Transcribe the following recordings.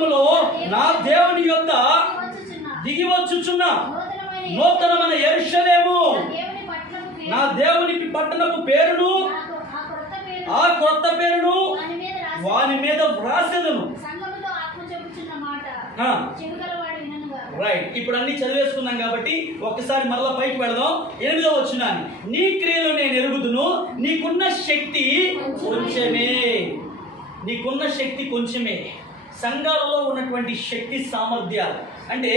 కాలములో నా దేవుని యొద్ద దిగి వచ్చుచున్న నూతనమైన యెరూషలేము నా దేవుని పట్టణపు పేరును ఆ కొత్త పేరును వాని మీద వ్రాసెదను. రైట్, ఇప్పుడు అన్ని చదివేసుకున్నాం కాబట్టి ఒక్కసారి మరలా పైకి వెళదాం. 8వ వచనాన్ని, నీ క్రియలు నేను ఎరుగుదును, నీకున్న శక్తి కొంచెమే. నీకున్న శక్తి కొంచెమే. సంఘాలలో ఉన్నటువంటి శక్తి సామర్థ్యాలు అంటే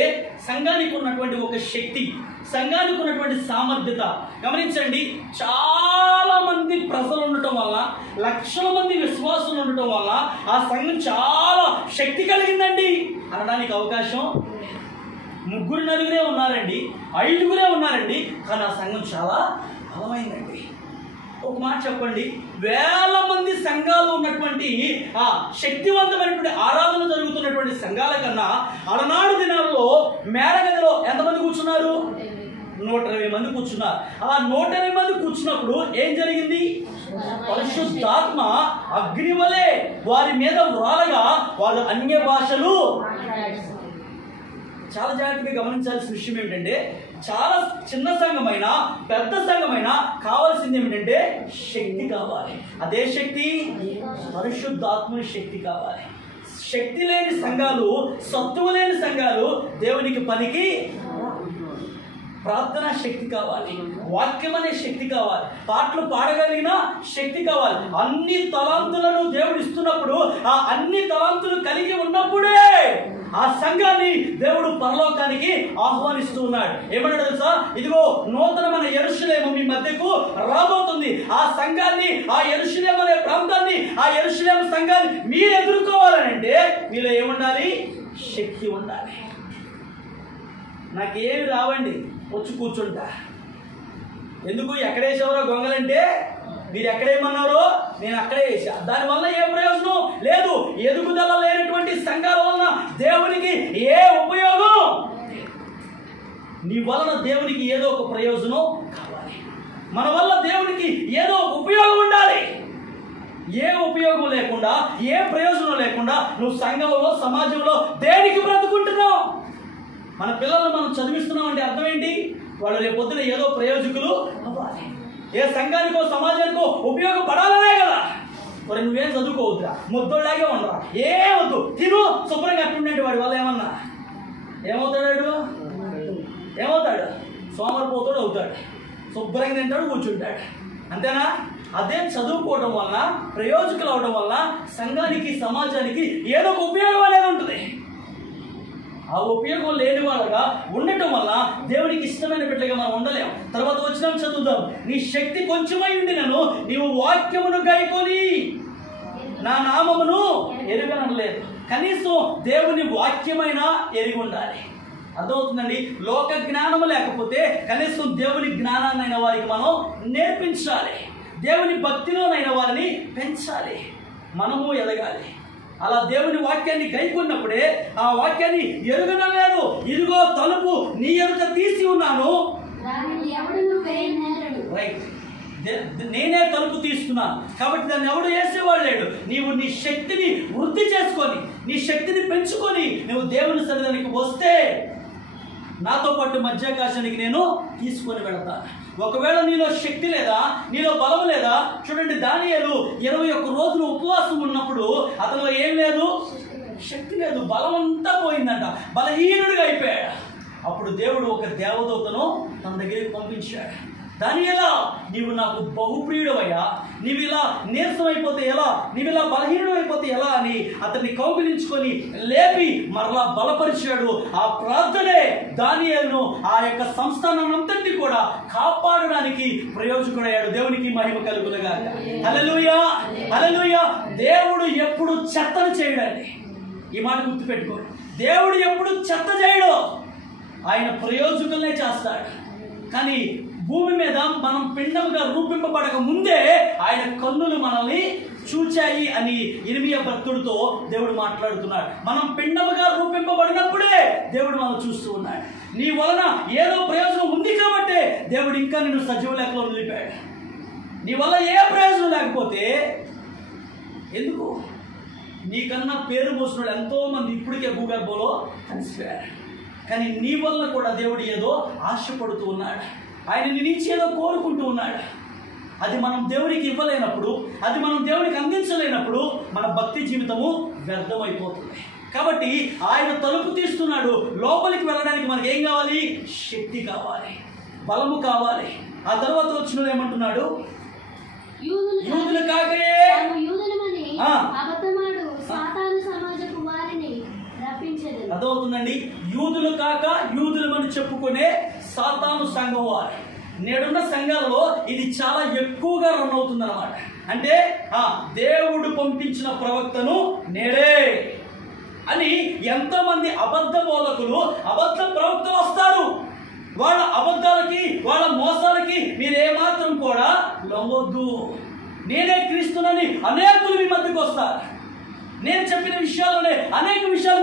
సంఘానికి ఉన్నటువంటి ఒక శక్తి, సంఘానికి ఉన్నటువంటి సామర్థ్యత గమనించండి. చాలా మంది ప్రజలు ఉండటం వల్ల, లక్షల మంది విశ్వాసులు ఉండటం వల్ల ఆ సంఘం చాలా శక్తి కలిగిందండి అనడానికి అవకాశం. 3 4 ఉన్నారండి, 5 ఉన్నారండి, కానీ ఆ సంఘం చాలా బలమైందండి. ఒక మాట చెప్పండి, వేల మంది సంఘాలు ఉన్నటువంటి ఆ శక్తివంతమైనటువంటి ఆరాధన జరుగుతున్నటువంటి సంఘాల కన్నా అలనాడు దినాల్లో మేడగదిలో ఎంతమంది కూర్చున్నారు? 120 మంది కూర్చున్నారు. ఆ 120 మంది కూర్చున్నప్పుడు ఏం జరిగింది? పరిశుద్ధాత్మ అగ్నివలే వారి మీద వ్రాలగా వారు అన్య భాషలు. చాలా జాగ్రత్తగా గమనించాల్సిన విషయం ఏమిటంటే, చాలా చిన్న సంఘమైనా పెద్ద సంఘమైనా కావాల్సింది ఏమిటంటే శక్తి కావాలి. అదే శక్తి పరిశుద్ధాత్మని శక్తి కావాలి. శక్తి లేని సంఘాలు, సత్తువ లేని సంఘాలు దేవునికి పనికి. ప్రార్థన శక్తి కావాలి, వాక్యం అనే శక్తి కావాలి, పాటలు పాడగలిగిన శక్తి కావాలి. అన్ని తలాంతులను దేవుడు ఇస్తున్నప్పుడు, ఆ అన్ని తలాంతులు కలిగి ఉన్నప్పుడే ఆ సంఘాన్ని దేవుడు పరలోకానికి ఆహ్వానిస్తూ ఉన్నాడు. ఏమన్నాడు తెలుసా? ఇదిగో నూతనమైన యెరూషలేము మీ మధ్యకు రాబోతుంది. ఆ సంఘాన్ని, ఆ యెరూషలేము అనే ప్రాంతాన్ని, ఆ యెరూషలేము సంఘాన్ని మీరు ఎదుర్కోవాలంటే మీలో ఏముండాలి? శక్తి ఉండాలి. నాకేమి రావండి, వచ్చి కూర్చుంటా. ఎందుకు? ఎక్కడేసేవరో గొంగలంటే మీరు ఎక్కడేమన్నారో నేను అక్కడే వేసా. దానివల్ల ఏ ప్రయోజనం లేదు. ఎదుగుదల లేనటువంటి సంఘాల వలన దేవునికి ఏ ఉపయోగం? నీ వలన దేవునికి ఏదో ఒక ప్రయోజనం కావాలి. మన వల్ల దేవునికి ఏదో ఒక ఉపయోగం ఉండాలి. ఏ ఉపయోగం లేకుండా, ఏ ప్రయోజనం లేకుండా నువ్వు సంఘంలో, సమాజంలో దేనికి బ్రతుకుంటున్నావు? మన పిల్లలను మనం చదివిస్తున్నాం అంటే అర్థం ఏంటి? వాళ్ళు రేపొద్దున ఏదో ప్రయోజకులు అవ్వాలి. ఏ సంఘానికో సమాజానికో ఉపయోగపడాలనే కదా. మరి నువ్వేం చదువుకోవద్దురా, ముద్దోళ్ళలాగే ఉండరా, ఏమొద్దు, తిను శుభ్రంగా అట్టుండే వాడి వల్ల ఏమన్నా ఏమవుతాడు? ఏమవుతాడు? సోమరిపోతాడు అవుతాడు. శుభ్రంగా తింటాడు, కూర్చుంటాడు, అంతేనా? అదే చదువుకోవడం వల్ల, ప్రయోజకులు అవడం వల్ల సంఘానికి, సమాజానికి ఏదో ఒక ఉపయోగం అనేది ఉంటుంది. ఆ ఉపయోగం లేని వాళ్ళగా ఉండటం వల్ల దేవునికి ఇష్టమైన బిడ్డగా మనం ఉండలేం. తర్వాత వచ్చిన చదువుదాం. నీ శక్తి కొంచెమై ఉండినను నీవు వాక్యమును గైకొని నా నామమును ఎరుగనలేదు. కనీసం దేవుని వాక్యమైనా ఎరిగి ఉండాలి. అర్థమవుతుందండి? లోక జ్ఞానము లేకపోతే కనీసం దేవుని జ్ఞానాన్నైన వారికి మనం నేర్పించాలి. దేవుని భక్తిలోనైన వారిని పెంచాలి. మనము ఎదగాలి. అలా దేవుని వాక్యాన్ని గైకొన్నప్పుడే ఆ వాక్యాన్ని ఎరుగనలేదు. ఇదిగో తలుపు నీ ఎదుట తీసి ఉన్నాను, రైట్, నేనే తలుపు తీస్తున్నాను కాబట్టి దాన్ని ఎవడు వేసేవాడు లేడు. నీవు నీ శక్తిని వృద్ధి చేసుకొని, నీ శక్తిని పెంచుకొని నువ్వు దేవుని సన్నిధానికి వస్తే నాతో పాటు మధ్యాకాశానికి నేను తీసుకొని వెళతాను. ఒకవేళ నీలో శక్తి లేదా, నీలో బలం లేదా, చూడండి దానియేలు 21 రోజులు ఉపవాసం ఉన్నప్పుడు అతనిలో ఏం లేదు? శక్తి లేదు, బలం అంతా పోయిందంట, బలహీనుడిగా అయిపోయాడు. అప్పుడు దేవుడు ఒక దేవదూతను తన దగ్గరికి పంపించాడు. దానియేలా, నీవు నాకు బహుప్రియుడవయ్యా, నీవు ఇలా నీరసమైపోతే ఎలా, నీవు ఇలా బలహీనుడు అయిపోతే ఎలా అని అతన్ని కౌగిలించుకొని లేపి మరలా బలపరిచాడు. ఆ ప్రార్థనే దానియేలును, ఆ యొక్క సంస్థానాన్నంతటినీ కూడా కాపాడడానికి ప్రయోజకుడయ్యాడు. దేవునికి మహిమ కలుగునుగాక. హల్లెలూయా, హల్లెలూయా. దేవుడు ఎప్పుడు చెత్తను చేయడండి. ఈ మాట గుర్తుపెట్టుకోండి. దేవుడు ఎప్పుడు చెత్త చేయడు, ఆయన ప్రయోజకులనే చేస్తాడు. కానీ భూమి మీద మనం పిండముగా రూపింపబడక ముందే ఆయన కన్నులు మనల్ని చూచాయి అని ఇర్మియా భక్తుడితో దేవుడు మాట్లాడుతున్నాడు. మనం పిండముగా రూపింపబడినప్పుడే దేవుడు మనం చూస్తూ ఉన్నాడు. నీ వలన ఏదో ప్రయోజనం ఉంది కాబట్టి దేవుడు ఇంకా నిన్ను సజీవ లెక్కలో నిలిపాడు. నీ వల్ల ఏ ప్రయోజనం లేకపోతే ఎందుకు? నీకన్నా పేరు మోసిన వాళ్ళు ఎంతో మంది ఇప్పటికే భూగర్భంలో కలిసిపోయారు. కానీ నీ వల్ల కూడా దేవుడు ఏదో ఆశపడుతూ ఉన్నాడు. ఆయన నీ నుంచి ఏదో కోరుకుంటూ ఉన్నాడు. అది మనం దేవుడికి ఇవ్వలేనప్పుడు, అది మనం దేవుడికి అందించలేనప్పుడు మన భక్తి జీవితము వ్యర్థమైపోతుంది. కాబట్టి ఆయన తలుపు తీస్తున్నాడు. లోపలికి వెళ్ళడానికి మనకి ఏం కావాలి? శక్తి కావాలి, బలము కావాలి. ఆ తర్వాత వచ్చినది ఏమంటున్నాడు? యూదులు కాకయే అర్థమవుతుందండి. యూదులు కాక యూదులమని చెప్పుకునే సాతాను సంఘం వారు. నేడున్న సంఘాలలో ఇది చాలా ఎక్కువగా రన్ అవుతుంది అన్నమాట. అంటే దేవుడు పంపించిన ప్రవక్తను నేడే అని ఎంతోమంది అబద్ధ బోధకులు, అబద్ధ ప్రవక్తలు వస్తారు. వాళ్ళ అబద్ధాలకి, వాళ్ళ మోసాలకి మీరేమాత్రం కూడా లొంగొద్దు. నేనే క్రీస్తునని అనేకులు మీ మధ్యకు వస్తారు. నేను చెప్పిన విషయాల్లోనే అనేక